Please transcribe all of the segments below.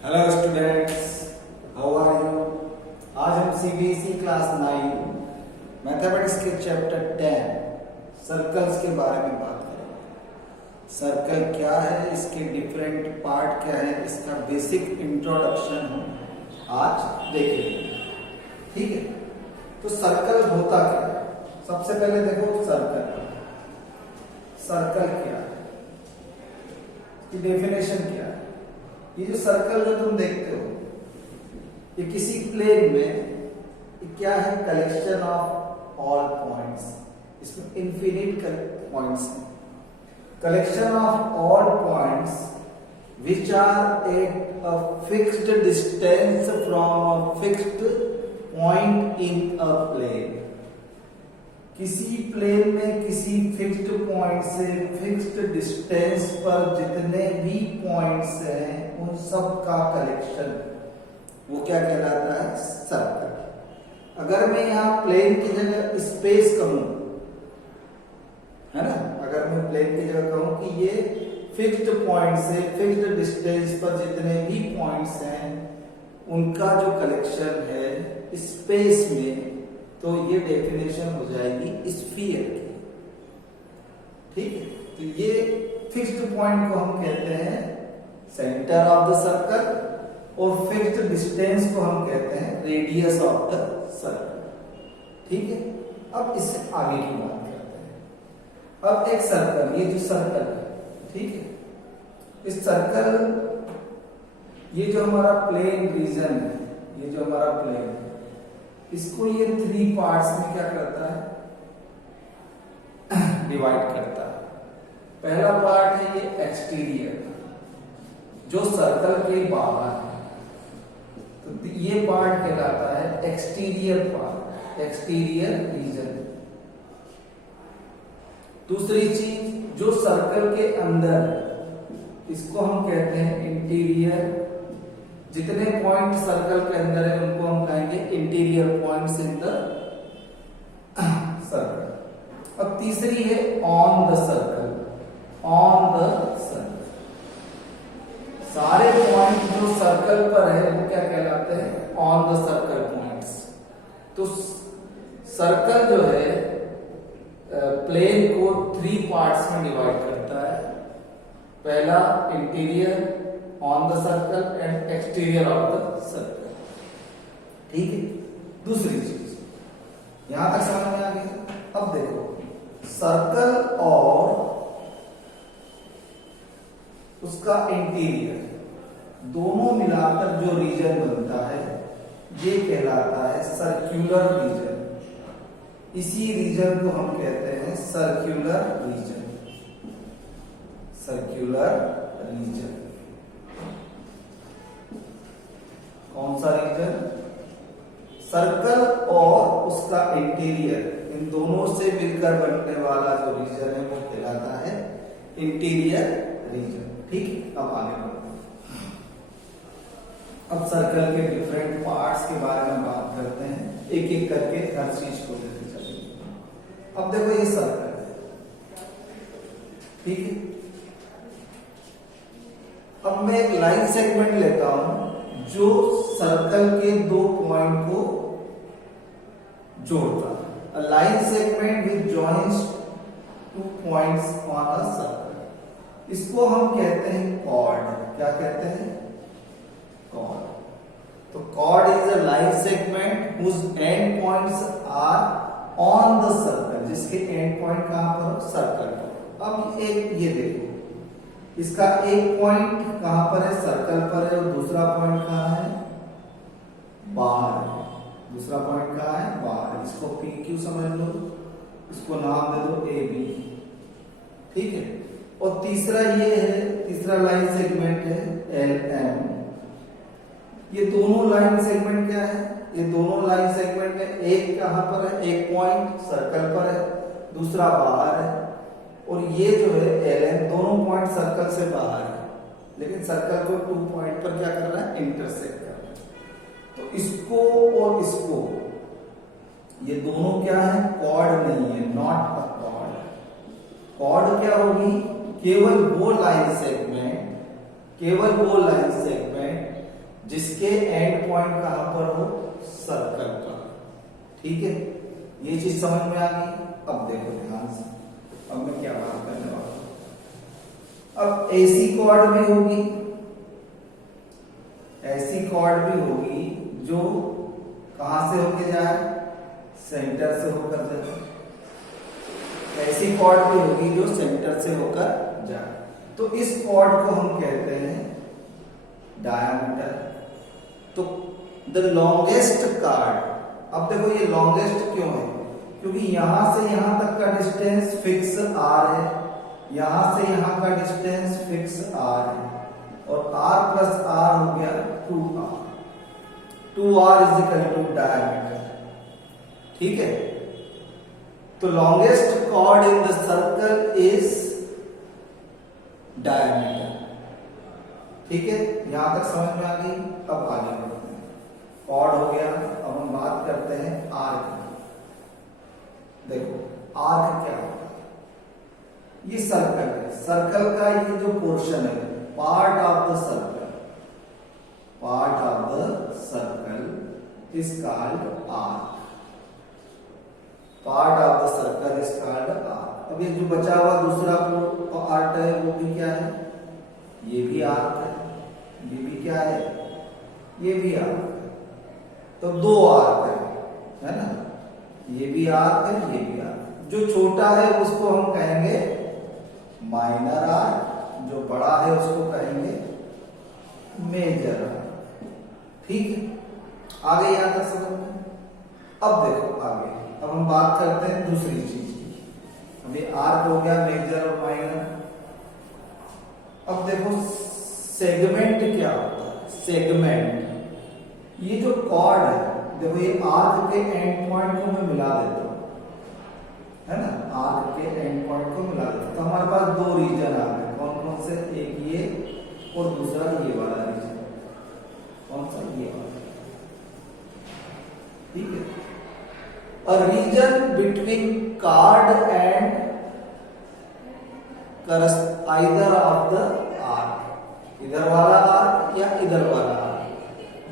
Hello students, how are you. आज हम CBSE class 9 mathematics के चैप्टर 10 सर्कल्स के बारे में बात करेंगे। सर्कल क्या है, इसके डिफरेंट पार्ट क्या है, इसका बेसिक इंट्रोडक्शन हम आज देखेंगे। ठीक है, तो सर्कल होता क्या है। सबसे पहले देखो सर्कल क्या है, इसकी डेफिनेशन क्या है। ये जो सर्कल जो तुम देखते हो, ये किसी प्लेन में ये क्या है, कलेक्शन ऑफ ऑल पॉइंट्स। इसमें इनफिनिट पॉइंट्स हैं। Collection of all points which are at a fixed distance from a fixed point in a plane. किसी प्लेन में किसी फिक्स्ड पॉइंट से फिक्स्ड डिस्टेंस पर जितने भी पॉइंट्स हैं उन सब का कलेक्शन वो क्या कहलाता है, सर्कल। अगर मैं यहाँ प्लेन की जगह स्पेस कहूं, है ना, अगर मैं प्लेन की जगह कहूं कि ये फिक्स्ड पॉइंट से फिक्स्ड डिस्टेंस पर जितने भी पॉइंट्स हैं उनका जो कलेक्शन है स्पेस में, तो ये डेफिनेशन हो जाएगी स्फीयर की। ठीक है, तो ये फिक्स्ड पॉइंट को हम कहते हैं सेंटर ऑफ द सर्कल और फिक्स्ड डिस्टेंस को हम कहते हैं रेडियस ऑफ द सर्कल। ठीक है, अब इससे आगे की बात करते हैं। अब एक सर्कल, ये जो सर्कल है, ठीक है, इस सर्कल, ये जो हमारा प्लेन रीजन है, ये जो हमारा प्लेन है, इसको ये 3 पार्ट्स में क्या करता है, डिवाइड करता है। पहला पार्ट है ये एक्सटीरियर, जो सर्कल के बाहर है, तो ये पार्ट कहलाता है एक्सटीरियर पार्ट, एक्सटीरियर रीजन। दूसरी चीज जो सर्कल के अंदर है, इसको हम कहते हैं इंटीरियर। जितने पॉइंट सर्कल के अंदर है उनको हम कहेंगे interior points in the circle. अब तीसरी है on the circle, on the circle. सारे पॉइंट जो सर्कल पर है वो क्या कहलाते हैं, ऑन द सर्कल पॉइंट्स। तो सर्कल जो है प्लेन को 3 पार्ट्स में डिवाइड करता है। पहला interior on the circle and exterior of the circle. ठीक है, दूसरी चीज यहां तक समझ में आ गया। अब देखो सर्कल और उसका इंटीरियर दोनों मिलाकर जो रीजन बनता है ये कहलाता है सर्क्यूलर रीजन। इसी रीजन को हम कहते हैं सर्क्यूलर रीजन, सर्क्यूलर रीजन। कौन सा रीजन, सर्कल और उसका इंटीरियर, इन दोनों से मिलकर बनने वाला जो रीजन है वो कहलाता है इंटीरियर रीजन। ठीक है, अब आगे बढ़ो। अब सर्कल के डिफरेंट पार्ट्स के बारे में बात करते हैं, एक एक करके हर चीज को लेते चलेंगे। अब देखो ये सर्कल है, ठीक है। अब मैं एक लाइन सेगमेंट लेता हूं जो सर्कल के 2 पॉइंट को जोड़ता है। A line segment which joins 2 points on a circle, इसको हम कहते हैं chord। क्या कहते हैं, chord। तो chord is a line segment whose end points are on the circle, जिसके end point कहां पर, सर्कल पर। अब एक ये देखो, इसका एक पॉइंट कहां पर है, सर्कल पर है, और दूसरा पॉइंट कहां है, बाहर है। दूसरा पॉइंट कहां है, बाहर। इसको पी क्यू समझ लो, इसको नाम दे दो ए बी। ठीक है, और तीसरा ये है, तीसरा लाइन सेगमेंट है एल एम। ये दोनों लाइन सेगमेंट क्या है, ये दोनों लाइन सेगमेंट में एक कहां पर है, एक पॉइंट सर्कल पर है, दूसरा बाहर है। और ये जो है एल एम, दोनों पॉइंट सर्कल से बाहर है, लेकिन सर्कल को 2 पॉइंट पर क्या कर रहा है, इंटरसेक्ट कर रहा है। तो इसको और इसको, ये दोनों क्या है, कॉर्ड नहीं है, नॉट अ कॉर्ड। कॉर्ड क्या होगी, केवल वो लाइन सेगमेंट जिसके एंड पॉइंट कहां पर हो, सर्कल का। ठीक है, ये चीज समझ में आ गई। अब देखो ध्यान से, अब मैं क्या बात करने वाला हूं। अब ऐसी कॉर्ड भी होगी, ऐसी कॉर्ड भी होगी जो कहां से होके जाए, सेंटर से होकर जाए। ऐसी कॉर्ड भी होगी जो सेंटर से होकर जाए। तो इस कॉर्ड को हम कहते हैं डायमीटर। तो द लॉन्गेस्ट कार्ड, अब देखो ये लॉन्गेस्ट क्यों है, क्योंकि यहां से यहां तक का डिस्टेंस फिक्स आर है, यहां से यहां का डिस्टेंस फिक्स आर है, और आर प्लस आर हो गया 2r। 2r is equal to diameter. ठीक है, तो longest chord in the circle is diameter. ठीक है, यहां तक समझ में आ गई। अब आगे बढ़ते हैं, कॉर्ड हो गया। अब हम बात करते हैं आर्क की। देखो आर्क क्या होता है, ये सर्कल है, सर्कल का ये जो पोर्शन है, part of the circle, part of the circle is called arc. Part of the circle is called arc. अब ये जो बचा हुआ दूसरा पार्ट है वो भी क्या है, ये भी आर्क है, ये भी क्या है, ये भी आर्क है। तो दो आर्क है ना, ये भी आर्क है, ये भी आर्क। जो छोटा है उसको हम कहेंगे माइनर आर्क, जो बड़ा है उसको कहेंगे मेजर आर्क। ठीक है, आगे यहां तक समझ में। अब देखो आगे, अब हम बात करते हैं दूसरी चीज की। अभी आर्क हो गया, मेजर और माइनर। अब देखो सेगमेंट क्या होता है, सेगमेंट। ये जो कॉर्ड है, देखो ये आर्क के एंड पॉइंट को मैं मिला देता हूं, है ना, आर्क के एंड पॉइंट को मिला देता हूं। तो हमारे पास दो रीजन आ गए, कौन कौन से, एक ये और दूसरा ये वाला रीजन। कौन सा, ये वाला। ठीक है, a region between chord and either of the arc, इधर वाला आर्क या इधर वाला आर्क,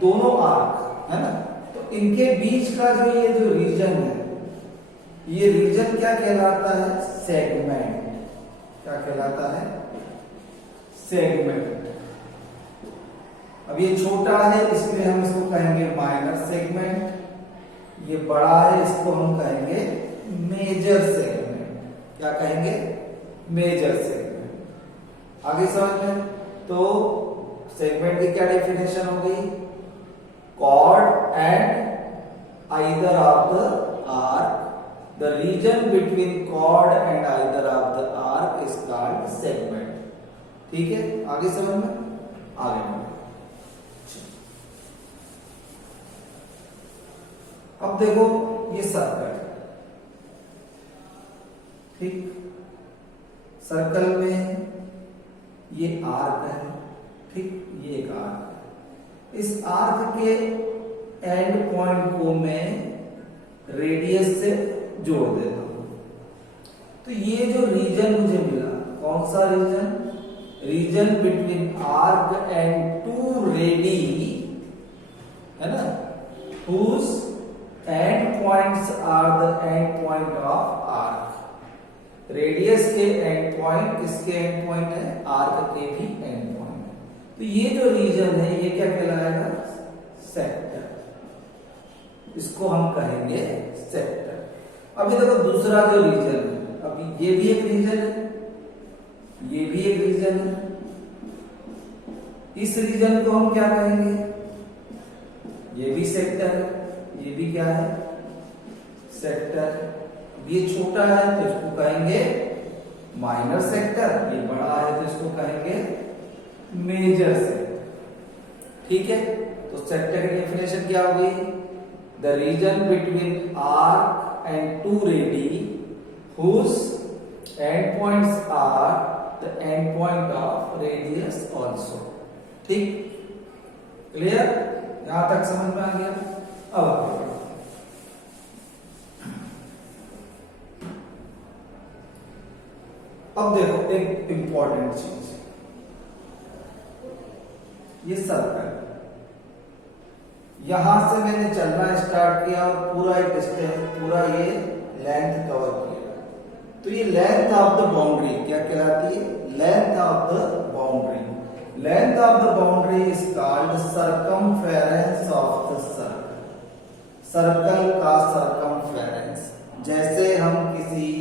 दोनों आर्क है ना। तो इनके बीच का जो ये जो रीजन है, ये रीजन क्या कहलाता है, सेगमेंट। क्या कहलाता है, सेगमेंट। अब ये छोटा है इसलिए हम इसको कहेंगे माइनर सेगमेंट, ये बड़ा है इसको हम कहेंगे मेजर सेगमेंट। क्या कहेंगे, मेजर सेगमेंट। आगे समझ में। तो सेगमेंट की क्या डेफिनेशन हो गई, chord and either of the arc, the region between chord and either of the arc is called segment. ठीक है, आगे समझ में। आगे अब देखो ये सर्कल, ठीक, सर्कल में ये आर्क है, ठीक, ये एक आर्क है। इस आर्क के एंड पॉइंट को मैं रेडियस से जोड़ देता हूं। तो ये जो रीजन मुझे मिला, कौन सा region, region between arc and two radii, है ना, whose end points are the end point of arc. Radius के एंड पॉइंट, किसके एंड पॉइंट है, आर्क के भी एंड पॉइंट है। तो ये जो रीजन है ये क्या कहलाएगा, सेक्टर। इसको हम कहेंगे सेक्टर। अभी देखो दूसरा जो रीजन है, अभी ये भी एक रीजन है, ये भी एक रीजन है। इस रीजन को हम क्या कहेंगे, ये भी सेक्टर है, ये भी क्या है, सेक्टर। ये छोटा है तो इसको कहेंगे माइनर सेक्टर, ये बड़ा है तो इसको कहेंगे मेजर सेक्टर। ठीक है, तो सेक्टर की डेफिनेशन क्या हो गई, the region between arc and two radii whose end points are the end point of radius also. ठीक, क्लियर, यहां तक समझ में आ गया। अब देखो एक इंपॉर्टेंट चीज, ये सर्कल, यहां से मैंने चलना स्टार्ट किया और पूरा एक डिस्टेंस, पूरा ये लेंथ कवर किया। तो ये लेंथ ऑफ द बाउंड्री क्या कहलाती है? Length of the boundary. Length of the boundary is called circumference of the circle. Circle का सर्कमफेरेंस। जैसे हम किसी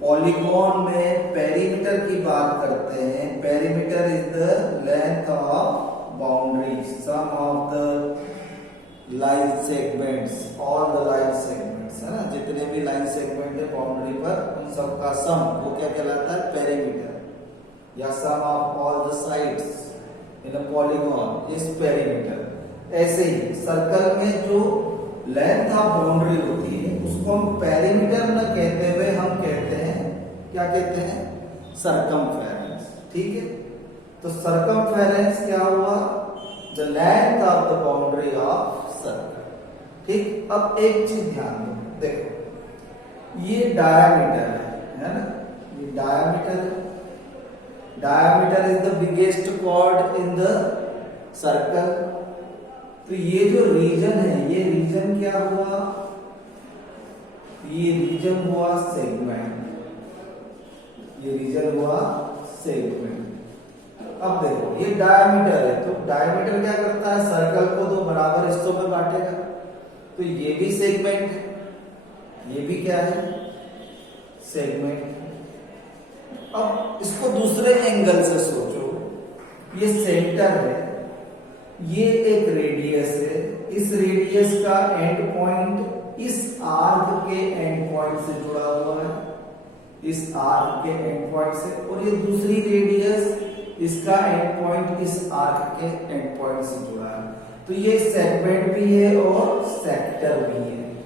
पॉलीगॉन में पेरीमीटर की बात करते हैं, perimeter is the length of boundary, sum of the line segments, all the line segments, है ना, जितने भी लाइन सेगमेंट है बाउंड्री पर उन सब का सम वो क्या कहलाता है? पेरीमीटर, या sum of all the sides in a polygon is perimeter. ऐसे ही सर्कल में जो लेंथ ऑफ बाउंड्री होती है उसको हम पेरीमीटर न कहते हुए हम कहते हैं, क्या कहते हैं? सर्कमफेरेंस। ठीक है, तो सर्कमफेरेंस क्या हुआ? The length of the boundary of circle. ठीक, अब एक चीज ध्यान दो, देखो ये डायामीटर है ना, ये डायामीटर है। Diameter is the biggest chord in the circle. तो ये जो रीजन है, ये रीजन क्या हुआ? ये रीजन हुआ सेगमेंट, ये रीजन हुआ सेगमेंट। अब देखो ये डायमीटर है, तो डायमीटर क्या करता है? सर्कल को दो बराबर हिस्सों में बांटेगा। तो ये भी सेगमेंट है, ये भी क्या है? सेगमेंट। अब इसको दूसरे एंगल से सोचो, ये सेंटर है, ये एक रेडियस है, इस रेडियस का एंड पॉइंट इस आर्क के एंड पॉइंट से जुड़ा हुआ है, इस आर्क के एंड पॉइंट से, और ये दूसरी रेडियस, इसका एंड पॉइंट इस आर्क के एंड पॉइंट से जुड़ा है। तो ये सेगमेंट भी है और सेक्टर भी है,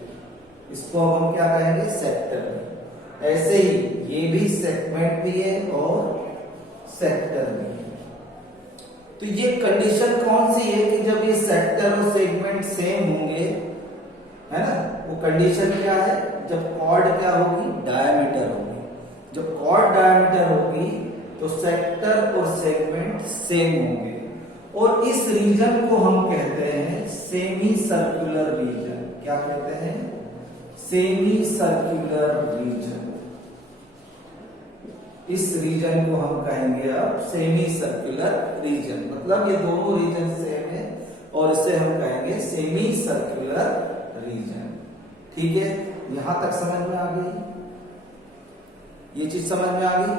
इसको हम क्या कहेंगे? सेक्टर भी। ऐसे ही ये भी सेगमेंट भी है और सेक्टर भी है। तो ये कंडीशन कौन सी है कि जब ये सेक्टर और सेगमेंट सेम होंगे, है ना, वो कंडीशन क्या है? जब कॉर्ड क्या होगी? डायमीटर होगी। जब कॉर्ड डायमीटर होगी तो सेक्टर और सेगमेंट सेम होंगे, और इस रीजन को हम कहते हैं सेमी सर्कुलर रीजन। क्या कहते हैं? Semi circular region. इस रीजन को हम कहेंगे अब सेमी सर्कुलर रीजन, मतलब ये दोनों रीजन सेम है और इसे हम कहेंगे सेमी सर्कुलर रीजन। ठीक है, यहां तक समझ में आ गई? ये चीज समझ में आ गई?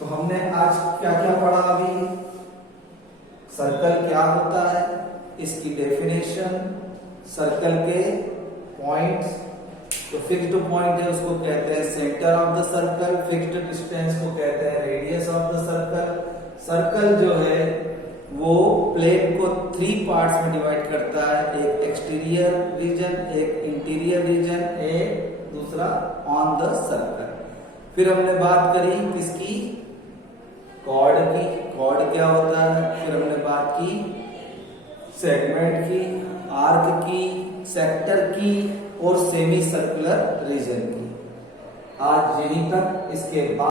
तो हमने आज क्या क्या पढ़ा? अभी सर्कल क्या होता है, इसकी डेफिनेशन, सर्कल के पॉइंट्स। तो फिक्स्ड पॉइंट है उसको कहते हैं centre of the circle, fixed distance को कहते हैं radius of the circle. Circle जो है वो प्लेन को 3 पार्ट्स में डिवाइड करता है, एक एक्सटीरियर रीजन, एक इंटीरियर रीजन, एक दूसरा ऑन द सर्कल। फिर हमने बात करी किसकी? कॉर्ड की। कॉर्ड क्या होता है? फिर हमने बात की सेगमेंट की, आर्क की, सेक्टर की और सेमी सर्कुलर रीजन की। आज यहीं तक, इसके बाद